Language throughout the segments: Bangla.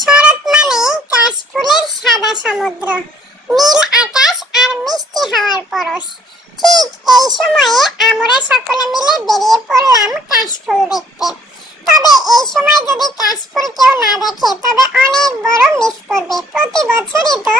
শরৎ মানে কাশফুলের সাদা সমুদ্র, নীল আকাশ আর মিষ্টি হাওয়ার পরশ। ঠিক এই সময়ে আমরা সকলে মিলে বেরিয়ে পড়লাম কাশফুল দেখতে। তবে এই সময় যদি কাশফুল কেউ না দেখে তবে অনেক বড় মিস করবে। প্রতি বছরই তো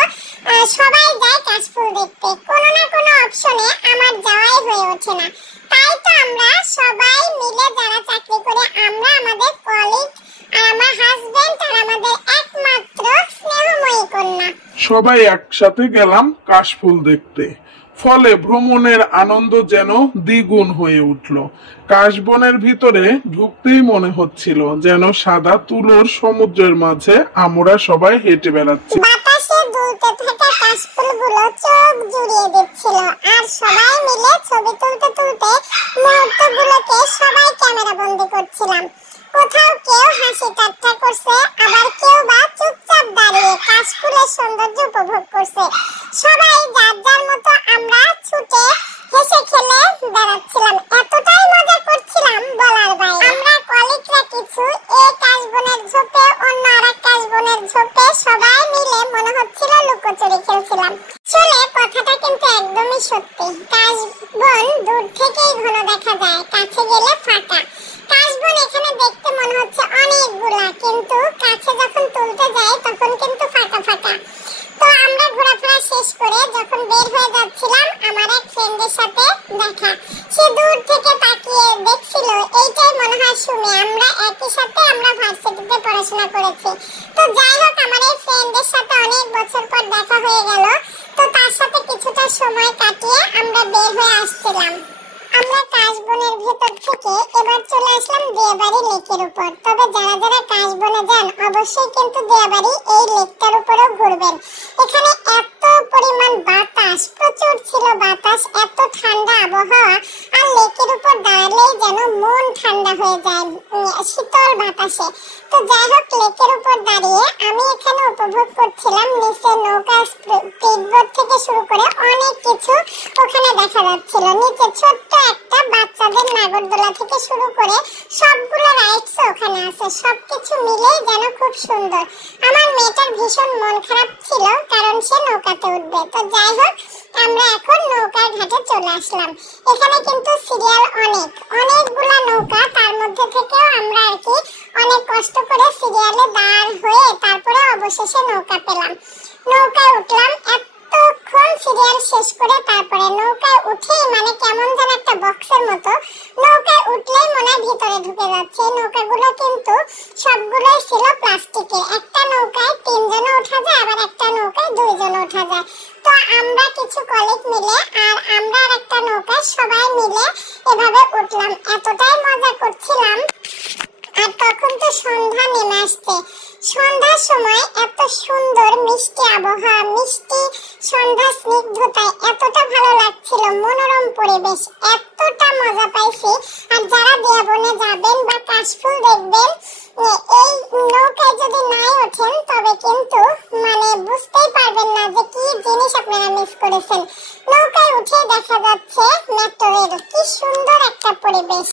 সবাই যায় কাশফুল দেখতে, কোনো না কোনো অপশনে আমার যাওয়াই হয়ে ওঠে না। তাই তো আমরা সবাই মিলে যারা চাকরি করে, আমরা আমাদের কলিগ আর আমার হাজবেন্ড আর আমাদের একমাত্র স্নেহময়ী কন্যা সবাই একসাথে গেলাম কাশফুল দেখতে। ফলে ভ্রমণের আনন্দ যেন দ্বিগুণ হয়ে উঠল। কাশবনের ভিতরে ঢুকতেই মনে হচ্ছিল যেন সাদা তুলোর সমুদ্রের মাঝে আমরা সবাই হেঁটে বেড়াচ্ছি। বাতাসে দুলতে থাকা কাশফুলগুলো চোখ জুড়িয়ে দিচ্ছিল, আর সবাই মিলে ছবি তুলতে তুলতে মুহূর্তগুলোকে সবাই ক্যামেরা বন্দি করছিলাম। কোথাও কেউ হাসি ঠাট্টা করছে, আবার কেউ বা চুপচাপ দাঁড়িয়ে কাশফুলের সৌন্দর্য উপভোগ করছে। সবাই যার যার মতো আমরা ছুটে হেসে খেলে বেড়াচ্ছিলাম, এতটাই মজা করছিলাম বলার বাইরে। আমরা কলিগরা কিছু এই কাশবনের ঝোপে, অন্য আরেক কাশবনের ঝোপে সবাই মিলে মনে হচ্ছিল লুকোচুরি খেলছিলাম। আসলে কথাটা কিন্তু একদমই সত্যি। কাশবন দূর থেকেই ঘন দেখা যায়, কাছে গেলে ফাঁকা। কাশবন এখানে দেখতে মনে হচ্ছে অনেকগুলা, কিন্তু কাছে যখন তুলতে যাই তখন কিন্তু ফাঁকা ফাঁকা। তো আমরা ঘোরাফেরা শেষ করে যখন বের হয়ে যাচ্ছিলাম, আমার এক ফ্রেন্ডের সাথে দেখা। সে দূর থেকে তাকিয়ে দেখছিল, এইটাই মনে হয় সুমি, আমরা একই সাথে আমরা ভার্সিটিতে পড়াশোনা করেছি। তো যাই হোক, আমার এই ফ্রেন্ডের সাথে অনেক বছর পর দেখা হয়ে গেল। তো তার সাথে কিছুটা সময় কাটিয়ে আমরা বের হয়ে আসছিলাম। আমরা কাশবনের ভেতর থেকে এবার চলে আসলাম দিয়াবাড়ি লেকের উপর। তবে যারা যারা কাশবনে যান অবশ্যই কিন্তু দিয়াবাড়ি এই লেকটার উপরেও ঘুরবেন। এখানে এত পরিমাণ বাতাস, প্রচুর ছিল বাতাস, এত ঠান্ডা আবহাওয়া, আর লেকের উপর দাঁড়ালেই যেন মন ঠান্ডা হয়ে যায় শীতল বাতাসে। তো যাই হোক, লেকের উপর দাঁড়িয়ে আমি এখানে উপভোগ করছিলাম নিচে নৌকা, স্পিডবোট থেকে শুরু করে অনেক কিছু ওখানে দেখা যাচ্ছিল। নিচে ছোট্ট একটা বাচ্চাদের নাগরদোলা থেকে শুরু করে সবগুলো রাইডস ওখানে আছে। সবকিছু মিলে যেন খুব সুন্দর। আমার মেয়েটার ভীষণ মন খারাপ ছিল, কারণ সে নৌকাতে উঠবে। তো যাই হোক, আমরা এখন নৌকার ঘাটে চলে আসলাম। এখানে কিন্তু সিরিয়াল অনেকগুলা নৌকা, তার মধ্যে থেকেও আমরা আর কি অনেক কষ্ট করে সিরিয়ালে দাঁড় হয়ে তারপরে অবশেষে নৌকা পেলাম। নৌকায় উঠলাম, এতক্ষণ সিরিয়াল শেষ করে তারপরে নৌকায় উঠেই মানে কেমন যেন একটা বক্সের মতো, নৌকায় উঠলেই মনে হয় ভিতরে ঢুকে যাচ্ছে। এই নৌকাগুলো কিন্তু সবগুলোই ছিল প্লাস্টিকের। একটা নৌকায় 3 জন ওঠা যায়, আবার একটা নৌকায় 2 জন ওঠা যায়। তো আমরা কিছু কলিগ মিলে আর আমরা আর একটা নৌকায় সবাই মিলে এভাবে উঠলাম, এতটাই মজা করছিলাম। আর তখন তো সন্ধ্যা নেমে আসছে। সন্ধ্যার সময় এত সুন্দর মিষ্টি আবহাওয়া, মিষ্টি সন্ধ্যা স্নিগ্ধতায় এতটা ভালো লাগছিল, মনোরম পরিবেশ, এতটা মজা পাইছি। আর যারা দিয়াবনে যাবেন বা কাশফুল দেখবেন, এই নৌকায় যদি নাই ওঠেন তবে কিন্তু মানে বুঝতেই পারবেন না যে কি জিনিস আপনারা মিস করেছেন। নৌকায় উঠে দেখা যাচ্ছে মেট্রো রেল, কি সুন্দর একটা পরিবেশ।